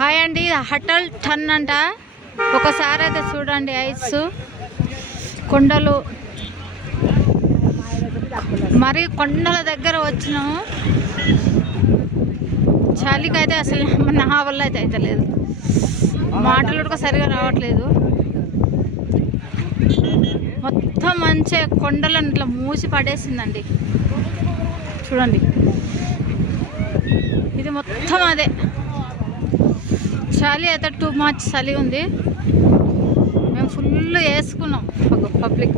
Hi అండి, హటల్ టన్ అంట. ఒకసారి అయితే చూడండి, ఐస్ కొండలు, మరి కొండల దగ్గర వచ్చినాము. చలికి అయితే అసలు నా వల్ల అయితే లేదు, మాటలు కూడా సరిగా రావట్లేదు. మొత్తం మంచిగా కొండలను ఇట్లా మూసి పడేసిందండి. చూడండి, ఇది మొత్తం అదే. చలి అయితే టూ మచ్ చలి ఉంది. మేము ఫుల్ వేసుకున్నాం పబ్లిక్.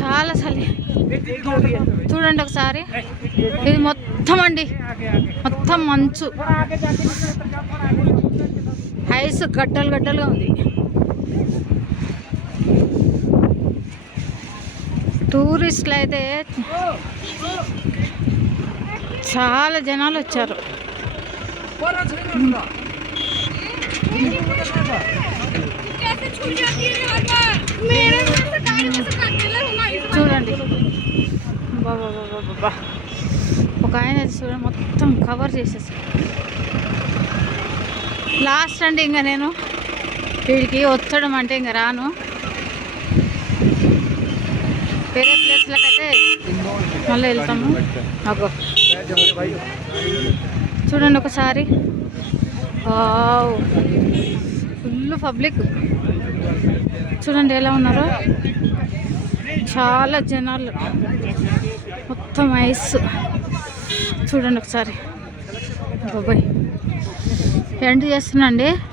చాలా చలి. చూడండి ఒకసారి, ఇది మొత్తం అండి, మొత్తం మంచు, ఐస్ గడ్డలు గడ్డలుగా ఉంది. టూరిస్టులు అయితే చాలా జనాలు వచ్చారు. చూడండి, బాబా ఒక ఆయన చూడండి మొత్తం కవర్ చేసేసి లాస్ట్ అండి. ఇంకా నేను వీడికి వచ్చడం అంటే ఇంకా రాను. వేరే ప్లేస్లకైతే మళ్ళీ వెళ్తాము. అగో చూడండి ఒకసారి, ఫుల్ పబ్లిక్. చూడండి ఎలా ఉన్నారో, చాలా జనాలు, మొత్తం ఐస్. చూడండి ఒకసారి. బాబాయ్ ఎండ్ చేస్తున్నా అండి.